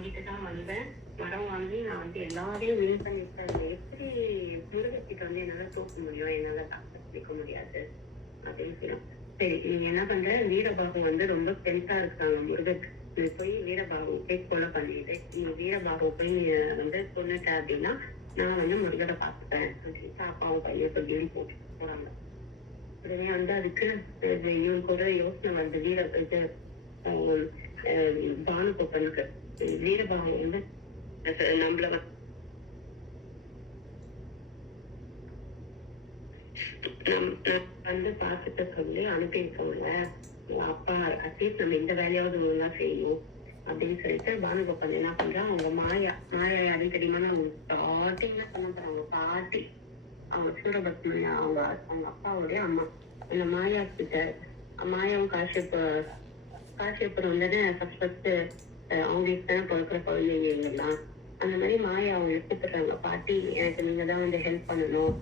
வாங்கிட்டு தான் வந்தேன். வரம் வாங்கி நான் வந்து எல்லாரையும் வின் பண்ணிட்டேன். எப்படி முருகத்திட்ட வந்து என்னால தூக்க முடியும், என்னால தாக்க முடியாது அப்படின்னு சொல்லுவோம். சரி, நீங்க என்ன பண்ற, வீரபாகு வந்து ரொம்ப ஸ்ட்ரென்த்தா இருக்காங்க முருகத்துக்கு, நீ போய் வீரபாகு போய் கொலை பண்ணிட்டு நீ வீரபாகு போய் நீ வந்து கொன்னுட்ட அப்படின்னா நான் வந்து முருகரை பார்த்துப்பேன் அப்படின்னு அப்பாவும் பையன் சொல்லியும் போறாங்க. உடனே வந்து அதுக்கு இவனுக்கு ஒரு யோசனை வந்து இது பானுகோப்பனுக்கு வீரபாகு வந்து நம்மள வந்து பார்த்துட்டு சொல்லி அனுப்பியிருக்கோம்ல, அப்பா அட்லீஸ்ட் நம்ம இந்த வேலையாவது ஒழுங்கா செய்யணும் அப்படின்னு சொல்லிட்டு பானுகோபால் என்ன பண்றான், அவங்க மாயா யாரும் தெரியுமா, அவங்க ஸ்டார்டிங்ல பண்ண போறாங்க பாட்டி, அவங்க சூரபத்மன் அவங்க அப்பாவுடைய அம்மா. அந்த மாயா கிட்ட மாயாவும் காசியப்பர் வந்துட்டு ஃபர்ஸ்ட் அவங்களுக்கு தானே பிறக்கிற குழந்தைங்க எல்லாம். அந்த மாதிரி மாயா அவங்க எடுத்துடுறாங்க, பாட்டி எனக்கு நீங்க தான் வந்து ஹெல்ப் பண்ணணும்,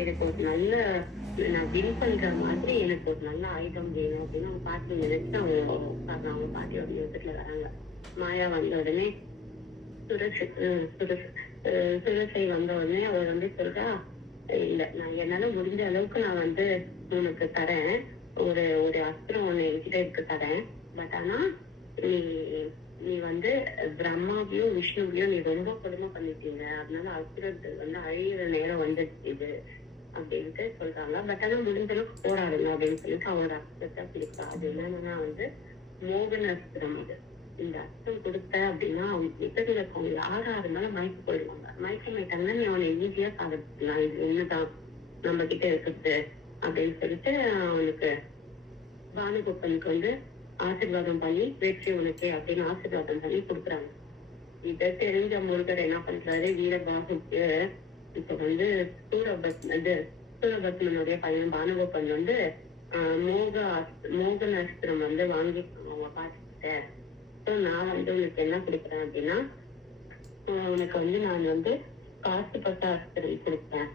எனக்கு ஒரு நல்ல நான் வின் பண்ற மாதிரி எனக்கு ஒரு நல்ல ஆயுதம் வேணும் அப்படின்னு அவங்க பாட்டி நினைச்சு அவங்க பாட்டியோட யோசத்துல வராங்க. மாயா வந்த உடனே சுரசை வந்த உடனே அவர் வந்து சொல்றா, இல்ல நான் என்னால முடிஞ்ச அளவுக்கு நான் வந்து உனக்கு தரேன், ஒரு அஸ்திரம் ஒண்ணு என்கிட்ட இருக்கு தரேன், பட் ஆனா நீ வந்து பிரம்மாவையும் விஷ்ணுவையும் நீ ரொம்ப கொடுமை பண்ணிட்டீங்க, அதனால அசுரர்கள் வந்து அழியிற நேரம் வந்துடுச்சு அப்படின்ட்டு சொல்றாங்க. பட் ஆனா முடிஞ்ச அளவுக்கு போராடுங்க அப்படின்னு சொல்லிட்டு அவரோட அஸ்திரத்தை கொடுத்தா. அது என்னன்னா வந்து மோகன அஸ்திரம். அது இந்த அஸ்திரம் கொடுத்த அப்படின்னா அவங்க எதிரில் இருக்கவங்க யாரா இருந்தாலும் மயக்க போயிடுவாங்க. மயக்கமாயிட்டாங்கன்னா நீ அவனை ஈஸியா சாதிக்கலாம், இது ஒண்ணுதான் நம்ம கிட்ட இருக்குது அப்படின்னு சொல்லிட்டு அவனுக்கு பானுகோப்பனுக்கு வந்து ஆசீர்வாதம் பண்ணி வெற்றி உனக்கு அப்படின்னு ஆசீர்வாதம் பண்ணி கொடுக்குறாங்க. இதை தெரிஞ்ச முருகர் என்ன பண்றாரு, வீரபாகுக்கு இப்ப வந்து சூரபத்மனுடைய பையன் பானுகோப்பன் வந்து மோகன அஸ்திரம் வந்து வாங்கி அவங்க பாத்துக்கிட்டேன். நான் வந்து உனக்கு என்ன கொடுக்குறேன் அப்படின்னா, உனக்கு வந்து நான் வந்து காசுபட்ட அஸ்திரம் கொடுப்பேன்,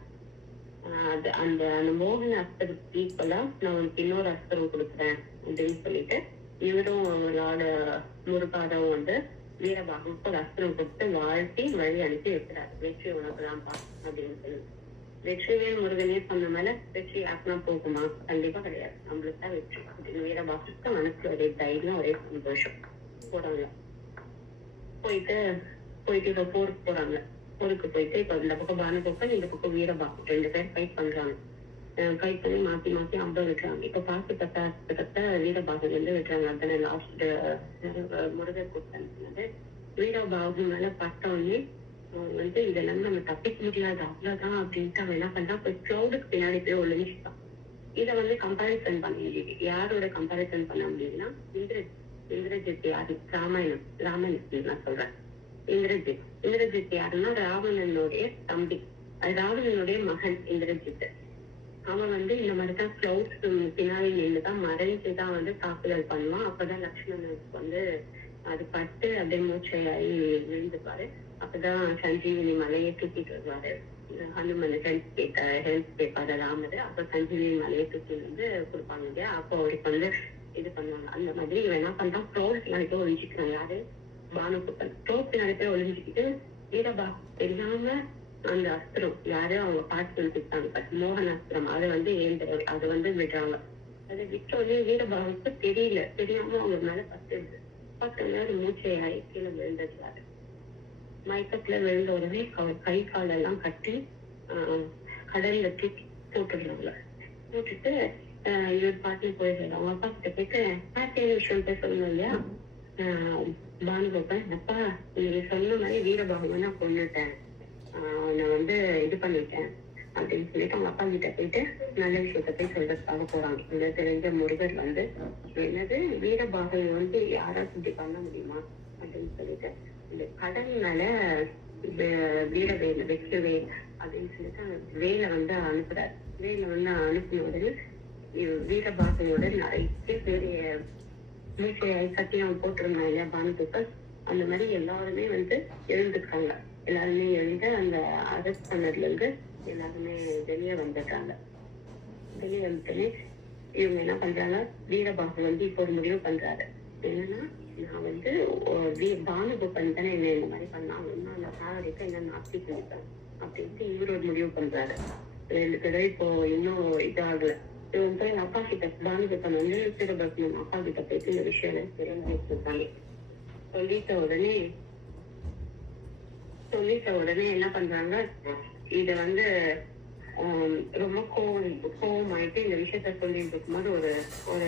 அந்த மோகன அஸ்திரத்துக்கு ஈக்குவலா நான் உனக்கு இன்னொரு அஸ்திரம் கொடுக்குறேன் அப்படின்னு சொல்லிட்டு இவரும் அவரோட முருகாதவும் வந்து வீரபாகுக்கு ஒரு அஸ்திரம் கொடுத்து வாழ்த்தி வழி அனுப்பி வைக்கிறாரு. வெற்றி உனக்குதான்ப்பா அப்படின்னு சொல்லி. வெற்றிவேல் முருகனே சொன்ன மேல வெற்றி யாருனா போகுமா? கண்டிப்பா கிடையாது, நம்மளுக்கு தான் வெற்றி அப்படின்னு வீரபாகுக்கு மனசுல ஒரே தைரியம், ஒரே சந்தோஷம். போறாங்க, போயிட்டு இப்ப போருக்கு போறாங்க. போருக்கு போயிட்டு இப்ப இந்த பக்கம் பானுகோப்பன், இந்த பக்கம் வீரபாகு 2 பேர் ஃபைட் பண்றாங்க. ஃபைட் பண்ணி மாத்தி அம்ப விட்டுறாங்க. இப்ப பாசு வீரபாகு வந்து விட்டுறாங்க. அதனால லாஸ்ட் முருகர் கூட்டது வீரபாகு மேல பட்டோடனே வந்து இதெல்லாம் நம்ம தப்பிக்க முடியாது அவ்வளவுதான் அப்படின்ட்டு அவன் என்ன பண்றான், போய் கிளவுடுக்கு பின்னாடி போய் ஒளிஞ்சுட்டான். இதை வந்து கம்பாரிசன் பண்ண முடியுது. யாரோட கம்பாரிசன் பண்ண முடியுதுன்னா இந்திரஜித் யாரு, ராமாயணம் நான் சொல்றேன். இந்திரஜித் யாருன்னா ராவணனுடைய தம்பி, அது ராவணனுடைய மகன் இந்திரஜித். அவன் வந்து இந்த மாதிரிதான் கிளவுட்ஸ் பின்னாடி நின்றுதான் மறைஞ்சுதான் வந்து தாக்குதல் பண்ணுவான். அப்பதான் லக்ஷ்மணனுக்கு வந்து அது பட்டு அப்படியே மூச்சையாகி விழுந்துப்பாரு. அப்பதான் சஞ்சீவினி மலையை தூக்கிட்டு வருவாரு. ஹனுமன் ஹெல்ப் கேட்பாரு ராமரு. அப்ப சஞ்சீவினி மலையை தூக்கி வந்து கொடுப்பாங்க இல்லையா, அப்போ அவருக்கு வந்து இது பண்ணுவாங்க. அந்த மாதிரி இவன் என்ன பண்றான், க்ளோஸ் பின்னாடி போய் ஒழிஞ்சுக்கிறான். யாரு, பானுகோப்பன். க்ளோஸ் பின்னாடி போய் ஒழிஞ்சுக்கிட்டு வீரபா தெரியாம அந்த அஸ்திரம் யாரு அவங்க பாட்டு சொல்லிட்டாங்க, மோகன அஸ்திரம், அதை வந்து அதை வந்து விடுறாங்க. அதை விட்டோடனே வீரபாகுக்கு தெரியாம அவங்க மேல பத்து மூச்சையாயி கீழே விழுந்துடுறாரு. மயக்கத்துல விழுந்த உடனே கை காலெல்லாம் கட்டி கடல்ல தூக்கி போட்டுடுறாங்க. போட்டுட்டு இவர் பாட்டி போயிடுறாரு. அவங்க அப்பா கிட்ட போயிட்டு பாட்டியான விஷயம் போய் சொல்லணும் இல்லையா, பானுகோப்பன், அப்பா நீங்க சொன்ன மாதிரி வீரபாகுவை நான் கொண்டுட்டேன், நான் வந்து இது பண்ணிட்டேன் அப்படின்னு சொல்லிட்டு அவங்க அப்பா கிட்ட போயிட்டு நல்ல விஷயத்த போய் சொல்றதுக்காக போறாங்க. இந்த தெரிஞ்ச முருகர் வந்து என்னது வீரபாகை வந்து யாரா சுத்தி பண்ண முடியுமா அப்படின்னு சொல்லிட்டு இந்த கடல் மேல வீரவேல் வெற்றிவேல் அப்படின்னு சொல்லிட்டு வேலை வந்து அனுப்புறாரு. வேலை வந்து அனுப்பின உடனே வீரபாகையோட நிறைய பெரிய மூச்சையாய் சத்தியம் போட்டிருந்தாங்க இல்லையா பானுகோப்பன், அந்த மாதிரி எல்லாருமே வந்து எழுந்துக்கிறாங்க. எல்லாருமே எழுந்து அந்த அரெஸ்ட் பண்ணதுல இருந்து எல்லாருமே வெளியே வந்துடுறாங்க. வெளியே வந்துட்டே இவங்க என்ன பண்றாங்க, வீரபாகு வந்து இப்போ ஒரு முடிவு பண்றாரு. என்னன்னா நான் வந்து பானுபுப்பன் தானே என்ன இந்த மாதிரி பண்ணாங்கன்னா அந்த சாவடிக்க என்ன நாஸ்தி பண்ணிட்டேன் அப்படின்ட்டு இவர் ஒரு முடிவு பண்றாரு. 2 பேரும் இப்போ இன்னும் இதாகல. இவன் போய் அப்பா கிட்ட பானுபுப்பன் வந்து சிறுபத்மன் அப்பா கிட்ட போயிட்டு இந்த விஷயம் தெரிஞ்சுட்டு இருக்காங்க. சொல்லிட்ட உடனே என்ன பண்றாங்க, இத வந்து ரொம்ப கோவம் ஆயிட்டு இந்த விஷயத்த சொல்லிட்டு இருக்கும்போது ஒரு ஒரு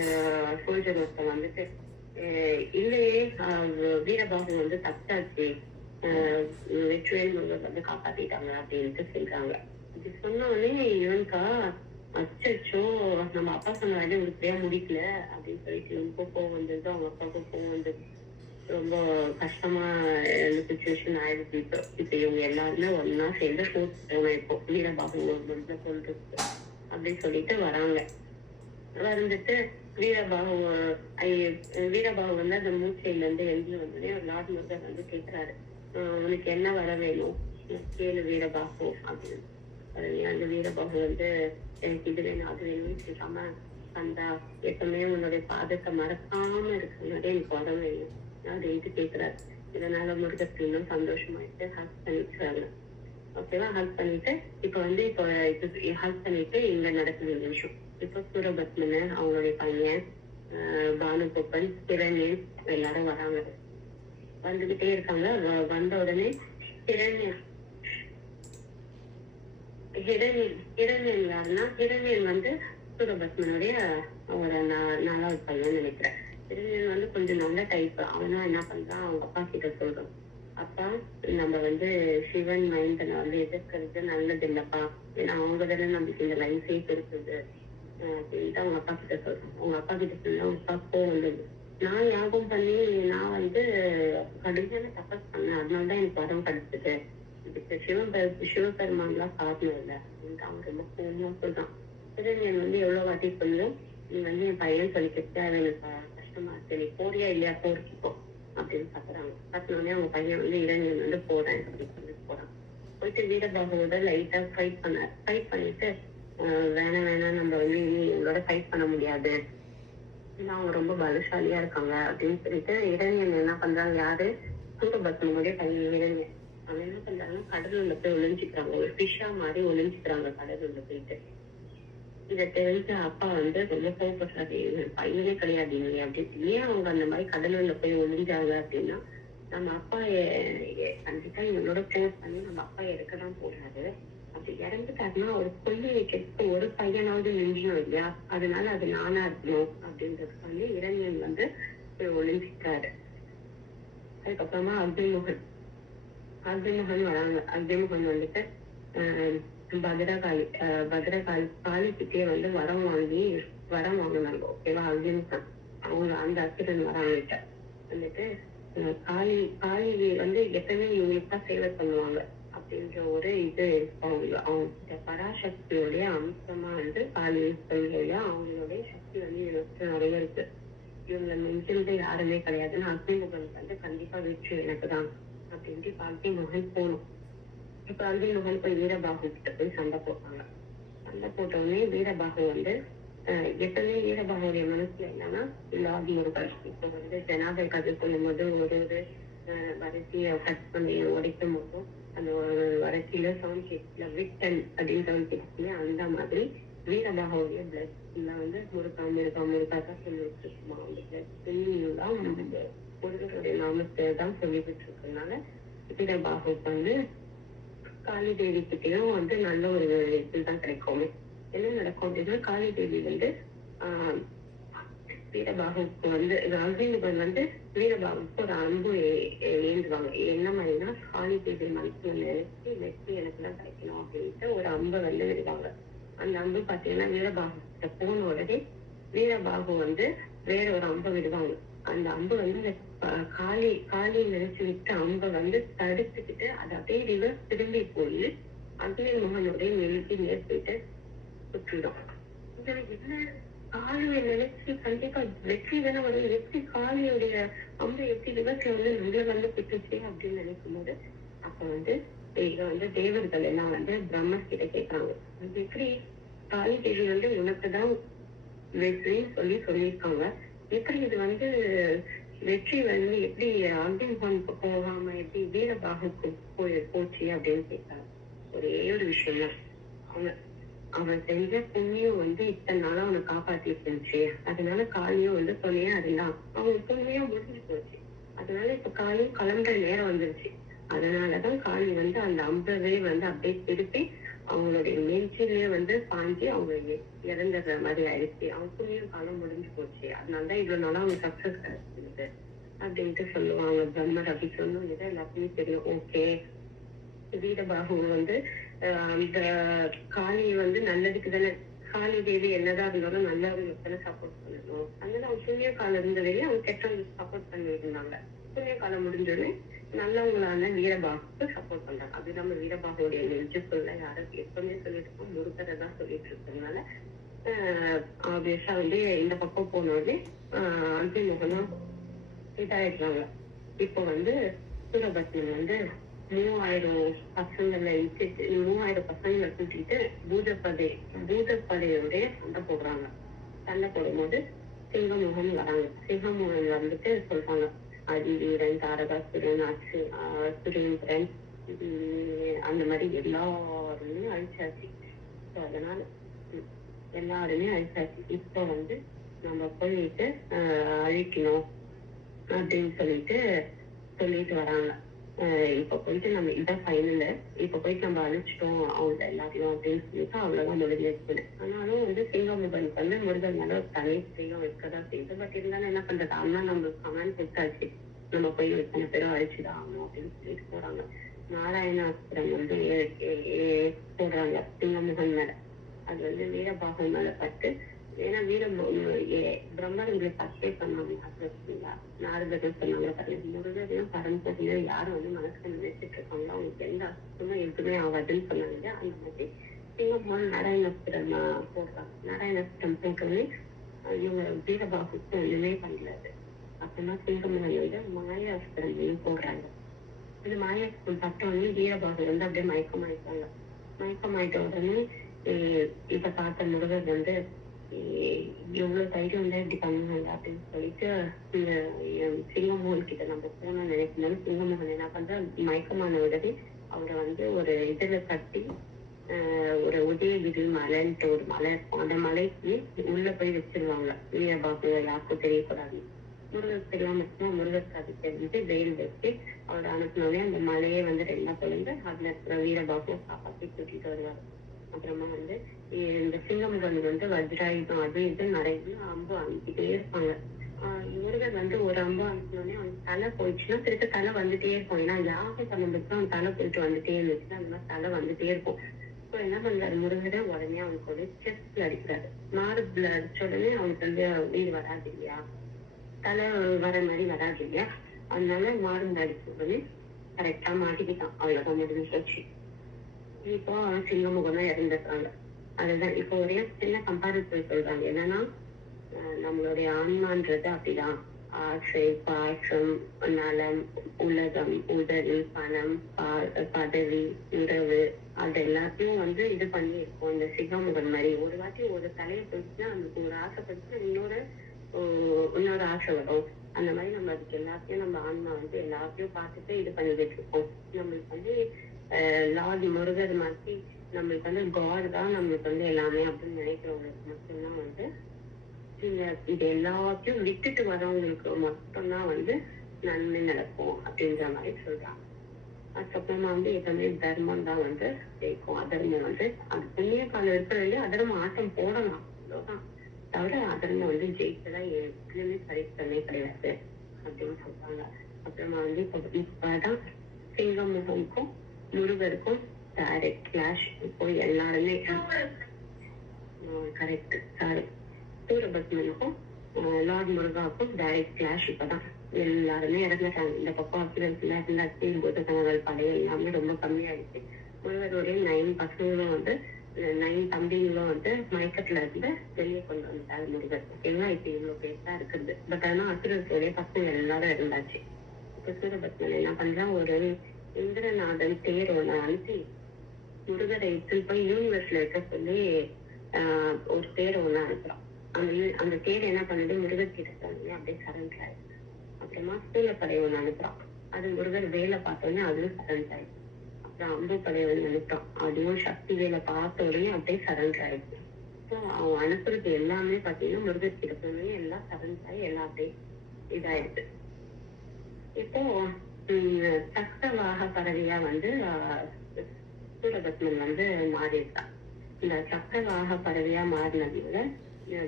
சோல்ஜர் ஒருத்தர் வந்துட்டு இல்லையே வீரபாகு வந்து தப்பாச்சு, வெற்றிவேல் முருகன் வந்து காப்பாத்திட்டாங்க அப்படின்ட்டு சொல்றாங்க. இது சொன்ன உடனே இவனுக்கா அச்சோ நம்ம அப்பா சொன்ன வேலையை உருப்படியா முடிக்கல அப்படின்னு சொல்லிட்டு இவனுக்கும் கோவம் வந்தது, அவங்க அப்பாவுக்கும் கோவம் வந்தது. ரொம்ப கஷ்டமா சுச்சுவேஷன் ஆயிடுச்சு. இப்ப இவங்க எல்லாருமே ஒன்னா சேர்ந்து போகணும் இப்போ வீரபாகு சொல்றது அப்படின்னு சொல்லிட்டு வராங்க. வந்துட்டு வீரபாகு வந்து அந்த மூச்சையில இருந்து எழுதி வந்தோடனே ஒரு லார்ட் முருகன் வந்து கேட்கிறாரு, உனக்கு என்ன வர வேணும் கேளு வீரபாகு அப்படின்னு. அந்த வீரபாகு வந்து எனக்கு இது வேணும் அது வேணும்னு சொல்றாம, கந்தா எப்பவுமே உன்னுடைய பாதத்தை மறக்காம இருக்கிறதுனால எனக்கு வர வேணும் அப்படின்ட்டு கேட்கிறாரு. இதனால முருகத்துக்கு இன்னும் சந்தோஷமாயிட்டு ஹக் பண்ணிக்கிறாங்க. ஓகேவா, ஹக் பண்ணிட்டு இப்ப வந்து இப்போ ஹக் பண்ணிட்டு இங்க நடக்குது விஷயம். இப்ப சூரபத்மன் அவங்களுடைய பையன் பானுகோப்பன் கிரண்யன் எல்லாரும் வராங்க. வந்துகிட்டே இருக்காங்க. வந்த உடனே ஹிரண்யன் யாருன்னா, ஹிரண்யன் வந்து சூரபத்மனுடைய ஒரு 4வது பையன் நினைக்கிறேன். ஹிரண்யன் வந்து கொஞ்சம் நல்ல டைப். அவனா என்ன பண்றான், அவங்க அப்பா கிட்ட சொல்றான், அப்பா நம்ம வந்து சிவன் மைந்தனை வந்து எதிர்க்கிறது நல்லது இல்லப்பா, ஏன்னா அவங்க தானே நமக்கு இந்த லைஃபே இருக்குது அப்படின்ட்டு அவங்க அப்பா கிட்ட சொல்றான். அவங்க அப்பா கிட்ட சொன்னா அவங்க அப்பா கோவம் வந்தது. நான் யாகம் பண்ணி நான் வந்து கடுமையான தபஸ் பண்ணேன், அதனாலதான் எனக்கு வரம் கிடைச்சது, இதுக்கு சிவபெருமான் எல்லாம் காரணம் இல்லை அப்படின்ட்டு அவன் ரொம்ப கோவமா சொல்றான். ஹிரண்யன் வந்து எவ்வளவு வாட்டி சொல்லும், நீ வந்து என் பையன் சொல்லிக்கிட்டு எனக்கு கஷ்டமா இருக்கு, நீ போறியா இல்லையா போறதுக்கோ அப்படின்னு பாக்குறாங்க. பார்த்தோன்னே அவங்க பையன் வந்து ஹிரண்யன் வந்து போறேன் அப்படின்னு சொல்லிட்டு போறான். போயிட்டு வீரபாகுவோட லைட்டா ஃபைட் பண்ணிட்டு வேணாம் நம்ம வந்து இனி இவங்களோட ஃபைட் பண்ண முடியாது, ஏன்னா அவங்க ரொம்ப பலசாலியா இருக்காங்க அப்படின்னு சொல்லிட்டு ஹிரண்யன் என்ன பண்றாங்க, யாரு சூரபத்மனுடைய பையன் ஹிரண்யன், அவன் என்ன பண்றாங்கன்னா கடலுள்ள போய் ஒளிஞ்சுக்கிறாங்க. ஒரு ஃபிஷ்ஷா மாதிரி ஒளிஞ்சுக்கிறாங்க கடலுள்ள போயிட்டு. இதை தெரிஞ்ச அப்பா வந்து ரொம்ப கோவப்படுறாரு, பையனே கிடையாது நீங்க அப்படின்னு. ஏன் அவங்க அந்த மாதிரி கடலுள்ள போய் ஒளிஞ்சாங்க அப்படின்னா, நம்ம அப்பா கண்டிப்பா இவங்களோட போர் பண்ணி நம்ம அப்பா இறக்கதான் போறாரு. அப்படி இறந்துட்டாருன்னா ஒரு கொல்லி வைக்கிறதுக்கு ஒரு பையனாவது நின்றணும் இல்லையா, அதனால அது நானா இருக்கணும் அப்படின்றதுக்கு வந்து இளைஞன் வந்து போய் ஒளிஞ்சிட்டாரு. அதுக்கப்புறமா அக்னிமுகன் வராங்க. அக்னிமுகன் வந்துட்டு காளிக்கிட்டே வந்து வரம் வாங்கினாங்க. ஓகேவா, அக்னிமுகன் அவங்க அந்த அசுரன் வராங்கிட்ட வந்துட்டு காளி வந்து எப்பவுமே இவங்களுக்கு தான் சேவை பண்ணுவாங்க அப்படின்ற ஒரு இது இருப்பாங்க. அவங்க பராசக்தியோடைய அம்சமா வந்து காளி சொல்லுங்க, அவங்களுடைய சக்தி வந்து இவருக்கு நிறைய இருக்கு, இவங்க மிஞ்சிருந்து யாருமே கிடையாதுன்னு அக்னிமுகனுக்கு வந்து கண்டிப்பா வெற்றி எனக்கு தான் அப்படின்ட்டு இப்ப அக்னிமுகன் போகணும். இப்ப அக்னிமுகன் போய் வீரபாகு கிட்ட போய் சண்டை போட்டாங்க. சண்டை போட்டவுடனே வீரபாகு வந்து எப்பவுமே வீரபாகுடைய மனசுல என்னன்னா லார்ட் முருகன் இப்ப வந்து ஜனாபை கதை சொல்லும் போது ஒரு வரிசைய கட் பண்ணி உடைக்கும் போதும் அந்த ஒரு வரிசையில சவுண்ட் கேட்கல விட்டன் அப்படின்னு சவுண்ட் கேட்கல, அந்த மாதிரி வீரபாகுடைய பிளட் வந்து முருகா தான் சொல்லிட்டு இருக்குமா. அந்த பிளட் முருகனுடைய நாமத்தை தான் சொல்லிட்டு இருக்கனால வீரபாகுக்கு வந்து காளி தேவி கிட்டையும் வந்து நல்ல ஒரு இதுதான் கிடைக்கும். என்ன நடக்கும் அப்படின்னா, காளி தேவி வந்து வீரபாகுக்கு வந்து அக்னிமுகன் வந்து வீரபாகுக்கு ஒரு அம்பு ஏந்துவாங்க. என்ன மாதிரினா, காளி தேவி மனசுல நினைச்சு வெற்றி எனக்கு தான் கிடைக்கணும் அப்படின்ட்டு ஒரு அம்பை வந்து விடுவாங்க. அந்த அம்பு பாத்தீங்கன்னா வீரபாகு கிட்ட போன உடனே வீரபாகு வந்து வேற ஒரு அம்பை விடுவாங்க. அந்த அம்பு வந்து காளி நினைச்சு விட்டு அம்பை வந்து தடுத்துக்கிட்டு அதை அப்படியே ரிவர்ஸ் திரும்பி போய் அக்னிமுகனுடைய நெருங்கி மேற்கிட்டு சுற்றிடும். என்ன காளியை நினைச்சு கண்டிப்பா வெற்றி தானே வரும், எப்படி காளியுடைய அம்பை எப்படி ரிவர்ஸ்ல வந்து நம்மள வந்து குத்துச்சு அப்படின்னு நினைக்கும் போது அப்ப வந்து இங்க வந்து தேவர்கள் எல்லாம் வந்து பிரம்மர் கிட்ட கேட்கறாங்க, எப்படி காளி தேவி வந்து உனக்குதான் வெற்றின்னு சொல்லியிருக்காங்க, எப்படி இது வந்து வெற்றி வந்து எப்படி அக்னிஹோனுக்கு போகாம எப்படி வீரபாகுக்கு போச்சு அப்படின்னு கேட்டாங்க. ஒரே ஒரு விஷயம் தான். அவன் அவன் செஞ்ச புண்ணியம் வந்து இத்தனை நாளா அவனை காப்பாத்திட்டு இருந்துச்சு. அதனால காளியும் வந்து துணையா இருந்தான். அவன் புண்ணியம் முடிஞ்சு போச்சு. அதனால இப்ப காளியும் கிளம்புற நேரம் வந்துருச்சு. அதனாலதான் காளி வந்து அந்த அம்பவே வந்து அப்படியே திருப்பி அவங்களுடைய நெஞ்சிலே வந்து பாஞ்சி அவங்க இறந்துடுற மாதிரி ஆயிடுச்சு. அவன் புண்ணியம் காலம் முடிஞ்சு போச்சு. அதனாலதான் இவ்வளவு நாளா அவங்க சக்சஸ் கிடைச்சிருக்கு அப்படின்ட்டு சொல்லுவாங்க. பிரம்மர் அப்படி சொன்னது எல்லாத்தையும் தெரியும். ஓகே, வீரபாகு வந்து அந்த காளி வந்து நல்லதுக்கு தானே, காளி தேவி என்னதான் இருந்தாலும் நல்லவங்களுக்கு தானே சப்போர்ட் பண்ணணும். அதனால அவங்க புண்ணிய காலம் இருந்ததையே அவங்க கெட்டவங்களுக்கு சப்போர்ட் பண்ணி இருந்தாங்க. புண்ணிய காலம் முடிஞ்சோடனே நல்லவங்களான வீரபாகுக்கு சப்போர்ட் பண்றாங்க. அது நம்ம வீரபாகுடைய நெஞ்சுக்குள்ள யாரும் எப்பவுமே சொல்லிட்டு இருக்கோம், முருகரை தான் சொல்லிட்டு இருக்கிறதுனால ஆப்வியஸா வந்து இந்த பக்கம் போனோடனே அந்திமுகனும் இதாயிடுறாங்க. இப்போ வந்து சூரபத்மன் வந்து 3000 பசங்களை கூட்டிட்டு பூதப்படையோடைய சண்டை போடுறாங்க. சண்டை போடும்போது சிங்கமுகன் வராங்க. சிங்கமுகன் வந்துட்டு சொல்றாங்க, அதிவீரன், தாரகாசுரன், சுரேந்திரன், அந்த மாதிரி எல்லாருமே அழிச்சாச்சு. அதனால எல்லாருமே அழிச்சாச்சு. இப்போ வந்து நம்ம போயிட்டு அழிக்கணும் அப்படின்னு சொல்லிட்டு வராங்க. இப்ப போயிட்டு நம்ம இதான் ஃபைனல், இப்ப போயிட்டு நம்ம அழிச்சிட்டோம் அவங்க எல்லாத்தையும் அப்படின்னு சொல்லிட்டு அவ்வளவுதான் முடிஞ்சிருச்சு. ஆனாலும் வந்து சிங்கமுகனுக்கு வந்து முருகன் மேல ஒரு தனி சிங்கம் வைக்கதான் செய்யுது. பட் இருந்தாலும் என்ன பண்றது, அண்ணா நம்மளுக்கு கமெண்ட் கொடுத்தாச்சு, நம்ம போய் எத்தனை பேரும் அழிச்சுதான் ஆகணும் அப்படின்னு சொல்லிட்டு போறாங்க. நாராயணாஸ்திரம் வந்து போடுறாங்க சிங்கமுகன் மேல. அது வந்து வீரபாகு மேல பட்டு, ஏன்னா பிரம்மர் இவங்களை பச்சை பண்ணாங்க. நாரதர்கள் சொன்னாங்க பாருங்க, முருகரையும் பரம்பரையும் யாரும் வந்து மனசுல நினைச்சிட்டு இருக்காங்களோ அவங்களுக்கு எந்த அசுத்தமும் எதுவுமே ஆகாதுன்னு சொன்னாங்க. அந்த மாதிரி சிங்கமோகன் நாராயணஸ்திரம் போடுறாங்க. நாராயணஸ்திரம் போட்டோடனே இவங்க வீரபாகுக்கு ஒண்ணுமே பண்ணலாது. அப்புறமா சிங்கமோகன் வந்து மாயாஸ்திரம் போடுறாங்க. இந்த மாயாஸ்திரம் பட்டோடனே வீரபாகு வந்து அப்படியே மயக்கமாயிட்ட உடனே இப்ப பார்த்த முருகர் வந்து எவ்வளவு தைரியம் தான் இப்படி பண்ணுவாங்க அப்படின்னு சொல்லிட்டு இந்த சிங்கமோகன் கிட்ட நம்ம போகணும்னு நினைக்கணும். சிங்கமோகன் என்ன பண்ற, மயக்கமான உடனே அவரை வந்து ஒரு இதுல கட்டி ஒரு உதயகிரி மலைன்ட்டு ஒரு மலை இருக்கும். அந்த மலைக்கு உள்ள போய் வச்சிருவாங்க. வீரபாகு யாருக்கும் தெரியக்கூடாது. முருகர் தெரியாம முருகர் அது தெரிஞ்சு வெயில் வச்சு அவரை அனுப்பினோடனே அந்த மலையே வந்து ரெண்டா தொலைந்து அதுல இருக்கிற வீரபாகு காப்பாற்றி கூட்டிட்டு வருவாரு. அப்புறமா வந்து இந்த சிங்கமுகன் வந்து வஜ்ராயுதம் அது இது நிறைய அம்பு அனுப்பிட்டே இருப்பாங்க. முருகன் வந்து ஒரு அம்பு அனுப்பினோடனே அவன் தலை போயிடுச்சுன்னா திருப்பி தலை வந்துட்டே இருக்கும். ஏன்னா யாகம் பண்ணும்போது அவன் தலை போயிட்டு வந்துட்டே இருந்துச்சுன்னா அந்த மாதிரி தலை வந்துட்டே இருக்கும். இப்போ என்ன பண்றாரு, முருகரை உடனே அவனுக்கு வந்து செஸ்ட்ல அடிக்கிறாரு. மார்பிள் அடிச்ச உடனே அவனுக்கு வந்து உயிர் வராது இல்லையா, தலை வர மாதிரி வராது இல்லையா, அதனால மார்பிள் அடிச்ச உடனே கரெக்டா மாட்டிக்கிட்டான். அவ்வளவுதான் முடிஞ்சு போச்சு. இப்போ சிங்கமுகமா இறந்துடுறாங்க. அதுதான் இப்போ ஒரே சின்ன கம்பாரிசன் சொல்றாங்க. என்னன்னா நம்மளுடைய ஆன்மான்றது அப்படிதான். ஆசை, பாசம், நலம், உலகம், உடல், பணம், பதவி, உறவு, அது எல்லாத்தையும் வந்து இது பண்ணி இருக்கும். இந்த சிங்கமுகன் மாதிரி ஒரு வாட்டி ஒரு தலையை போச்சுன்னா நமக்கு ஒரு ஆசைப்பட்டு இன்னொரு ஆசை வரும். அந்த மாதிரி நம்ம அதுக்கு எல்லாத்தையும் நம்ம ஆன்மா வந்து எல்லாத்தையும் பார்த்துட்டு இது பண்ணிட்டு இருக்கோம். நம்மளுக்கு வந்து லார்ட் முருகர் மாதிரி நம்மளுக்கு வந்து காட் தான் நம்மளுக்கு வந்து எல்லாமே அப்படின்னு நினைக்கிறவங்களுக்கு மட்டும்தான் வந்து இது எல்லாத்தையும் விட்டுட்டு வரவங்களுக்கு மட்டும்தான் வந்து நன்மை நடக்கும் அப்படின்ற மாதிரி சொல்றாங்க. அதுக்கப்புறமா வந்து எப்பவுமே தர்மம் தான் வந்து ஜெயிக்கும். அதர்மம் வந்து அது புண்ணிய காலம் இருக்கிறது அதர்மம் ஆட்டம் போடலாம், அவ்வளவுதான். தவிர அதர்மம் வந்து ஜெயிக்கதான் எப்பயுமே சரித்திரமே கிடையாது அப்படின்னு சொல்றாங்க. அப்புறமா வந்து இப்பதான் சிங்கமுகனுக்கும் முருகருக்கும் டைரக்ட் கிளாஷ். இப்போ எல்லாருமே கரெக்ட் சாரி சூரபத்மனுக்கும் லார்ட் முருகாவுக்கும் டைரக்ட் கிளாஷ். இப்பதான் எல்லாருமே இறந்துட்டாங்க. இந்த பக்கம் அசுரத்துல இருந்தாச்சு, பூதகணங்கள் படைய எல்லாமே ரொம்ப கம்மியாயிடுச்சு. முருகருடைய 9 பசங்களும் வந்து 9 தம்பிங்களும் வந்து மயக்கத்துல இருந்து வெளியே கொண்டு வந்துட்டாரு முருகர். ஓகேங்களா, இப்ப இவ்வளவு பேர் தான் இருக்குது. பட் ஆனா அசுரத்துடைய பசங்க எல்லாரும் இருந்தாச்சு. இப்ப சூரபத்மன் என்ன பண்றான், ஒரு இந்திரநாதன் தேர் ஒண்ணு அனுப்பி முருகரை எடுத்துட்டு போய் யூனிவர்ஸ்ல இருக்க சொல்லி ஒரு தேர் ஒண்ணு அனுப்புறான். அந்த தேர் என்ன பண்ணுது, முருகர் கிட்ட அப்படியே சரண்டர் ஆயிடுச்சு. அப்புறமா சூழப்படை ஒண்ணு அனுப்புறான். அது முருகர் வேலை பார்த்தோன்னே அதுவும் சரண்டர் ஆயிடுச்சு. அப்புறம் அம்பு படை ஒண்ணு அனுப்புறான். அதுவும் சக்தி வேலை பார்த்த உடனே அப்படியே சரண்டர் ஆயிடுச்சு. ஸோ அவன் அனுப்புறது எல்லாமே பாத்தீங்கன்னா முருகர் கிட்ட போனோடனே எல்லாம் சரண்டர் ஆகி எல்லாம் அப்படியே இதாயிடுது. இப்போ சக்கரவாக பறவையா வந்து சூரபத்மன் வந்து மாறியிருக்கான். இந்த சக்கரவாக பறவையா மாறினதுல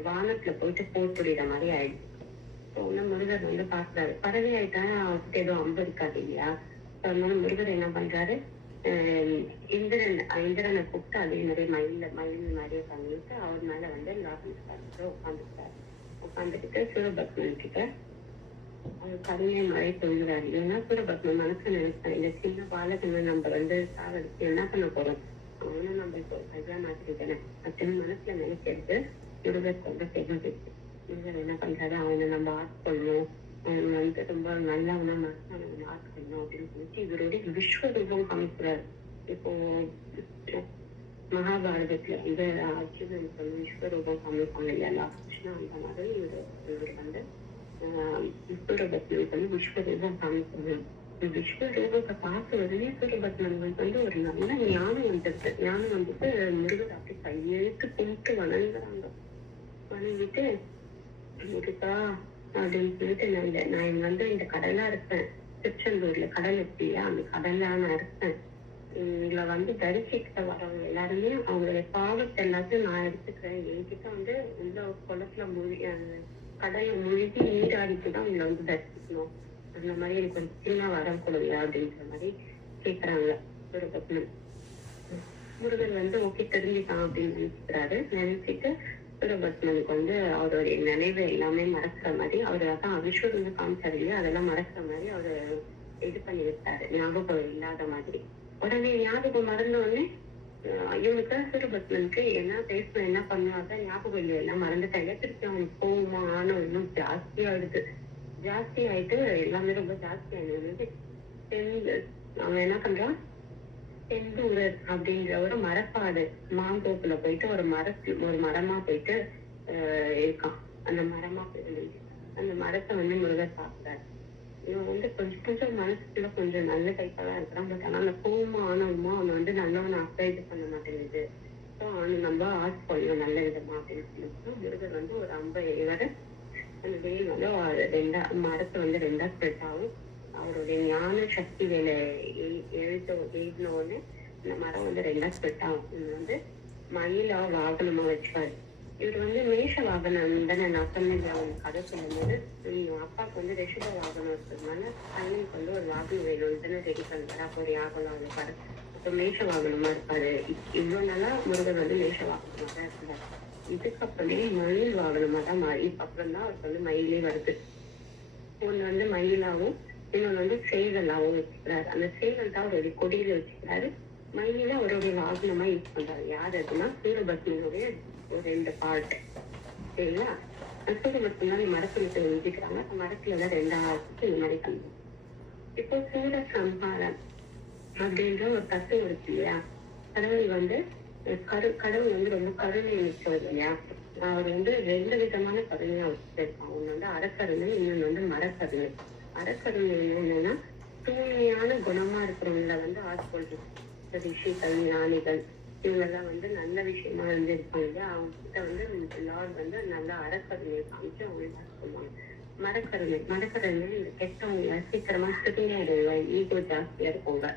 வானத்துல போயிட்டு போர் புரியுற மாதிரி ஆயிடுச்சு. உடனே முருகர் வந்து பாக்குறாரு, பறவை ஆயிட்டா அவருக்கு எதுவும் அம்பு இருக்காது இல்லையா. அதனால முருகர் என்ன பண்றாரு, இந்திரனை கூப்பிட்டு அதே மாதிரி மயில் மாதிரியே பண்ணிட்டு அவர் மேல வந்து உட்காந்துக்கிட்டு சூரபத்மன் கிட்ட கருணையை மழை சொல்கிறாரு. ஏன்னா சூரபத்மன் மனசு நினைச்சான், இந்த சின்ன பாலகனை நம்ம வந்து சாவடிச்சு என்ன பண்ண போறோம், அவனும் நம்ம இப்போ கையா மாத்திருக்கேன் அப்படின்னு மனசுல நினைக்கிறது முருகர் ரொம்ப தெரிஞ்சு. முருகர் என்ன பண்றாரு, அவனை நம்ம ஆட்கொள்ளணும், அவன் வந்து ரொம்ப நல்லவனா மனசானவன் ஆட்கொள்ளணும் அப்படின்னு சொல்லிட்டு இவருடைய விஸ்வரூபம் காமிக்கிறாரு. இப்போ மகாபாரதத்துல வந்து அர்ஜுனனுக்கு வந்து விஸ்வரூபம் காமிப்பாங்க இல்லையா, கிருஷ்ணா அந்த மாதிரி இவர் வந்து சூரபத்மனுக்கு வந்து விஸ்வரூபம் காமிக்கணும். விஸ்வரூபத்தை பார்த்த உடனே சூரபத்மனுக்கு வந்து ஒரு நல்ல ஞானம் வந்துடுது. ஞானம் வந்துட்டு முருகர் அப்படி கையெழுத்து கும்பிட்டு வணங்குறாங்க. வணங்கிட்டு முருகா அப்படின்னு சொல்லிட்டு நான் வந்து இந்த கடலா இருப்பேன், திருச்செந்தூர்ல கடல் இருக்கியா, அந்த கடலா நான் இருப்பேன். இதுல வந்து தரிசிக்கிட்ட வரவங்க எல்லாருமே அவங்களுடைய பாவத்தை எல்லாத்தையும் நான் எடுத்துக்கிறேன். என்கிட்ட வந்து உள்ள குளத்துல கடலை மூழ்கி நீராடிட்டுதான் உங்களை வந்து தரிசிக்கணும். அந்த மாதிரி எனக்கு ஒரு சின்ன வரம் கொடுங்க அப்படின்ற மாதிரி கேக்குறாங்க சூரபத்மன். முருகன் வந்து ஓகே தெரிஞ்சுக்கான் அப்படின்னு நினைச்சுக்கிறாரு. நினைச்சிட்டு சூரபத்மனுக்கு வந்து அவருடைய நினைவு எல்லாமே மறக்கிற மாதிரி, அவரு அதான் விஸ்வரூபம் காமிச்சாரு இல்லையா, அதெல்லாம் மறக்கிற மாதிரி அவரு இது பண்ணி விட்டாரு, ஞாபகம் இல்லாத மாதிரி. உடனே ஞாபகம் மறந்த உடனே இவனுக்கு சூரபத்மனுக்கு என்ன பேசணும் என்ன பண்ணுவாங்க ஞாபகம் இல்லை, எல்லாம் மறந்துட்டாங்க. திருப்பி அவனுக்கு கோவமா ஆனவன் இன்னும் ஜாஸ்தி ஆயிடுது. ஜாஸ்தி ஆயிட்டு எல்லாமே ரொம்ப ஜாஸ்தி ஆயிடுது. அவன் என்ன பண்றான், செந்தூரர் அப்படின்ற ஒரு மரப்பாடு மாந்தோப்புல போயிட்டு ஒரு மரமா போயிட்டு இருக்கான். அந்த மரமா அந்த மரத்தை வந்து முருகர் சாப்பிட்டாரு. இவன் வந்து கொஞ்சம் மனசுக்குள்ள கொஞ்சம் நல்ல டைப்பாதான் இருக்கிறான். பட் ஆனா அந்த கோவமா ஆனவமா அவன் வந்து நல்லவனை இது பண்ண மாட்டேங்குது. ஸோ அவனு நம்ம ஆட்கொள்ளணும் நல்ல விதமா அப்படின்னு சொல்லிட்டு முருகர் வந்து ஒரு அம்பை எய்வாரு. அந்த வெயில் வந்து மரத்தை வந்து ரெண்டா ஸ்ப்ரெட் ஆகும். அவருடைய ஞான சக்தி வேலை எழுதின உடனே இந்த மரம் வந்து ரெண்டா ஸ்ப்ரெட் ஆகும். இது வந்து மயிலா வாகனமா வச்சுப்பாரு. இவர் வந்து மேஷ வாகனம் தானே நான் சொன்னேன் அவனுக்கு கதை சொல்லும்போது, அப்பாவுக்கு வந்து ரிஷப வாகனம் இருக்கிறதுனால அண்ணனுக்கு வந்து ஒரு வாகனம் வேணும் தானே ரெடி பண்ணுறாரு. அப்போ ஒரு யாகனம் இருப்பாரு. அப்போ மேஷ வாகனமா இருப்பாரு. இவ்வளவு நாளா முருகன் வந்து மேஷ வாகனமா தான் இருந்தாரு. இதுக்கப்புறமே மயில் வாகனமா தான் மாறி அப்புறம் தான் அவருக்கு வந்து மயிலே வருது. ஒண்ணு வந்து மயிலாவும் இன்னொன்னு வந்து சேவலாவும் வச்சுக்கிறாரு. அந்த சேவல் தான் அவருடைய கொடியில வச்சுக்கிறாரு. மயில அவருடைய வாகனமா யூஸ் பண்றாரு. யார் அதுன்னா சூரபத்மனுடைய ஒரு 2 பார்ட் சரிங்களா. சூரபத்மனால மரத்துல எழுதிக்கிறாங்க. அந்த மரத்துல எல்லாம் 2 இந்த மாதிரி பண்ணுவோம். இப்போ சூர சம்ஹாரம் அப்படின்ற ஒரு தத்துவம் இருக்கு இல்லையா. கடவுள் வந்து கடவுள் வந்து ரொம்ப கருணை மிச்சவர் இல்லையா. அவர் வந்து 2 விதமான கருணையா வச்சிருப்பாங்க. ஒண்ணு வந்து அறக்கருணை, இன்னொன்னு வந்து மரக்கருணை. அறக்கருணை என்னன்னா தூய்மையான குணமா இருக்கிறவங்கள வந்து ஆட்கொள்றது. ரிஷிகள் ஞானிகள் இவங்கெல்லாம் வந்து நல்ல விஷயமா வந்து இருப்பாங்க. அவங்க கிட்ட வந்து லார்ட் வந்து நல்ல அறக்கருணையை காமிச்சு அவங்க சொல்லுவாங்க. மரக்கருணை இந்த கெட்டவங்க சீக்கிரமா திருநேடுவாங்க, ஈகோ ஜாஸ்தியா இருப்பாங்க.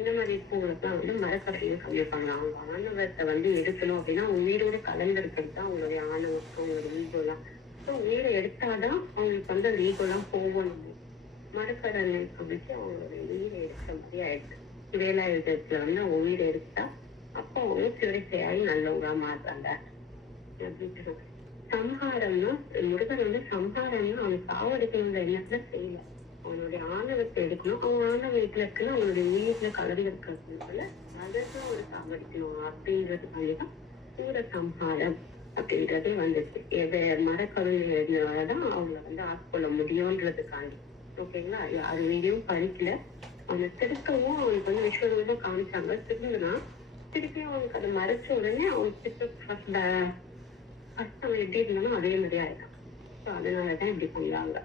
இந்த மாதிரி இருக்கவங்களுக்குலாம் வந்து மரக்கருணையை காமிப்பாங்க. அவங்க ஆணவத்தை வந்து எடுக்கணும் அப்படின்னா உயிரோட கலந்துருக்கிறது தான் அவங்களுடைய ஆணவம், அவங்களோட ஈகோலாம். ஸோ உயிரை எடுத்தாதான் அவங்களுக்கு வந்து அந்த ஈகோலாம் போகணும். மரக்கருணை காமிச்சு அவங்களுடைய உயிரை எடுக்கிற மாதிரி ஆயிடுச்சு. வேலாயுதத்துல வந்து அவங்க உயிரை எடுத்தா அப்போ அவங்க சிவரிசையாகி நல்லவங்களா மாறுறாங்க அப்படின்னு. சம்ஹாரம்னா முருகன் வந்து சம்ஹாரம்னா அவன் சாவடிக்கணுங்கிற எண்ணத்துல செய்யல. அவனுடைய ஆணவத்தை எடுக்கணும். அவன் ஆணவத்துல இருக்குன்னு அவனுடைய உயிர்ல கலந்து இருக்கிறதுனால அதற்கும் ஒரு சாவடிக்கணும் அப்படின்றதுக்காண்டிதான் சூர சம்ஹாரம் அப்படின்றதே வந்துச்சு. மரக்கருணைதான் அவங்களை வந்து ஆட்கொள்ள முடியும்ன்றதுக்காண்டி. ஓகேங்களா. அது வீடியும் படிக்கல. அவனை திருக்கவும் அவனுக்கு வந்து விஸ்வரூபம் காமிச்சாங்க. திரும்பினா திருப்பி அவனுக்கு அதை மறைச்ச உடனே அவனுக்கு ஃபர்ஸ்ட் அவன் எப்படி இருந்தாலும் அதே மாதிரி ஆயிடும். ஸோ அதனாலதான் இப்படி பண்றாங்க.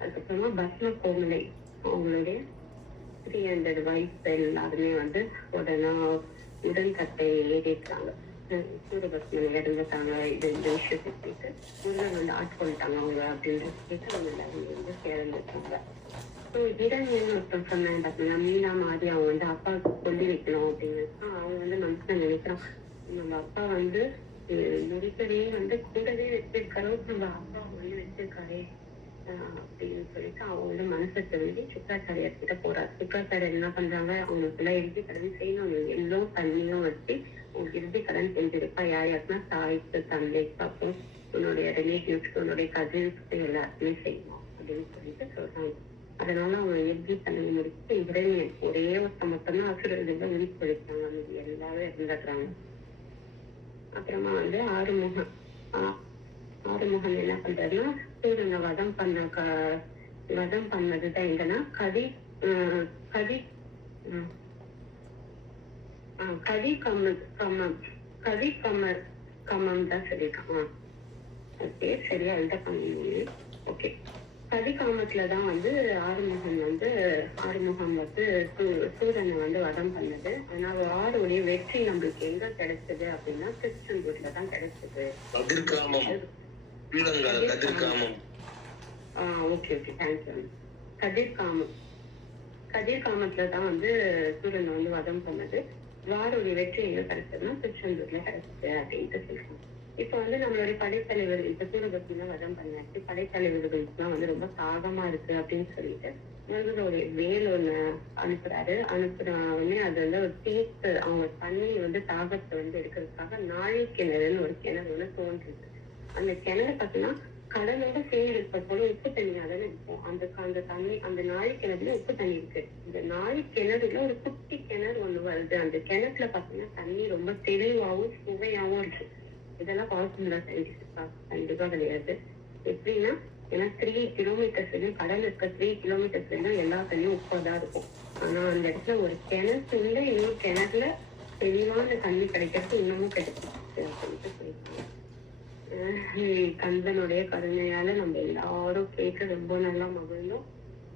அதுக்கப்புறமா பஸ்ம கோமலை அவங்களுடைய 300 வைஃப் எல்லாருமே வந்து உடனே உடன்கட்டை ஏறிட்டாங்க. சூரபத்மன் இறந்துட்டாங்க, இந்த விஷயத்தை கேட்டு முருகன் வந்து ஆட்கொண்டுட்டாங்க அவங்க அப்படின்றத கேட்டு அவங்க எல்லாரும் வந்து சேர்ந்துட்டாங்க. ஸோ இரண்யன்னு ஒருத்தன் சொன்னேன் பார்த்தீங்கன்னா, மீனா மாதிரி அவங்க வந்து அப்பாவுக்கு சொல்லி வைக்கணும் அப்படின்னு அவங்க வந்து மனசுல நினைக்கிறான், நம்ம அப்பா வந்து முடிக்கவே வந்து கூடவே வச்சிருக்காரோ, நம்ம அப்பா வந்து வச்சிருக்காரே அப்படின்னு சொல்லிட்டு அவங்க வந்து மனசை தெரிஞ்சு சுக்கராச்சாரியார் கிட்ட போறாரு. சுக்கராச்சாரியர் என்ன பண்றாங்க, அவங்களுக்குள்ள இறுதி கடன் செய்யணும், எல்லோ தண்ணியும் வச்சு உங்க இறுதி கடன் செஞ்சிருப்பா. யார் யாருக்குன்னா தாய்க்கு, தந்தைக்கு, அப்புறம் உன்னுடைய ரிலேட்டிவ்ஸ்க்கு, உன்னுடைய கசின்ஸ்க்கு எல்லாருக்குமே செய்யணும் அப்படின்னு சொல்லிட்டு சொல்றாங்க. அதனால அவங்க இறுதி தன்னை முடிச்சு இறைவன் ஒரே ஒருத்த மட்டும்தான் அசுரர்கள் உயிர் கொடுத்தாங்க, அவங்க எல்லாரும் இருந்துடுறாங்க. அப்புறமா வந்து ஆறுமுகம் என்ன பண்றாருன்னா, சூரியனை வதம் பண்ணதுதான் எங்கன்னா கதி கதி கமம் தான் சொல்லியிருக்கான். பேர் சரியா எழுத பண்ணி. ஓகே, கதிகாமத்துலதான் வந்து ஆறுமுகம் வந்து சூரனை வந்து வதம் பண்ணது. ஆனா ஆறுடைய வெற்றி நம்மளுக்கு எங்க கிடைச்சது அப்படின்னா திருச்செந்தூர்ல தான் கிடைச்சது. Okay thank you. கதிர்காமத்துலதான் வந்து சூரனை வந்து வதம் பண்ணது. வாருடைய வெற்றி எங்க கிடைச்சதுன்னா திருச்செந்தூர்ல கிடைச்சது அப்படின்ட்டு சொல்றாங்க. இப்ப வந்து நம்மளுடைய படைத்தலைவர் இப்ப சூரபத்மன் வதம் பண்ணியாச்சு, படைத்தலைவர்களுக்குலாம் வந்து ரொம்ப தாகமா இருக்கு அப்படின்னு சொல்லிட்டு முருகனுடைய வேல் ஒண்ணு அனுப்புறவுடனே அது வந்து ஒரு தீர்த்து அவங்க தண்ணி வந்து தாகத்தை வந்து எடுக்கிறதுக்காக நாழி கிணறுன்னு ஒரு கிணறு ஒண்ணு தோன்றுது. அந்த கிணறு பார்த்தீங்கன்னா கடலோட சேர்ந்து இருக்க போல உப்பு தண்ணியாதான் இருக்கும். அந்த தண்ணி அந்த நாழி கிணறுல உப்பு தண்ணி இருக்கு. இந்த நாழி கிணறுல ஒரு குட்டி கிணறு ஒண்ணு வருது. அந்த கிணத்துல பாத்தீங்கன்னா தண்ணி ரொம்ப தெளிவாவும் சுவையாவும் இருக்கு. இதெல்லாம் பாசிபிளா சயின்டிஸ்டா? கண்டிப்பா கிடையாது. எப்படின்னா, ஏன்னா 3 கிலோமீட்டர்ஸ் வரையும் கடல் இருக்க 3 கிலோமீட்டர்ஸ் வரையும் எல்லா தண்ணியும் உப்பாதான் இருக்கும். ஆனா அந்த இடத்துல ஒரு கிணத்துல இன்னொரு கிணறுல தெளிவான தண்ணி கிடைக்கிறது இன்னமும் கிடைக்கும் சொல்லிட்டு சொல்லியிருக்காங்க. கந்தனுடைய கருணையால நம்ம எல்லாரும் கேட்க ரொம்ப நல்லா மகிழ்ந்தோம்.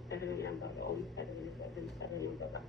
சரவண பவம், சரவண பவம், சரவண பவம்.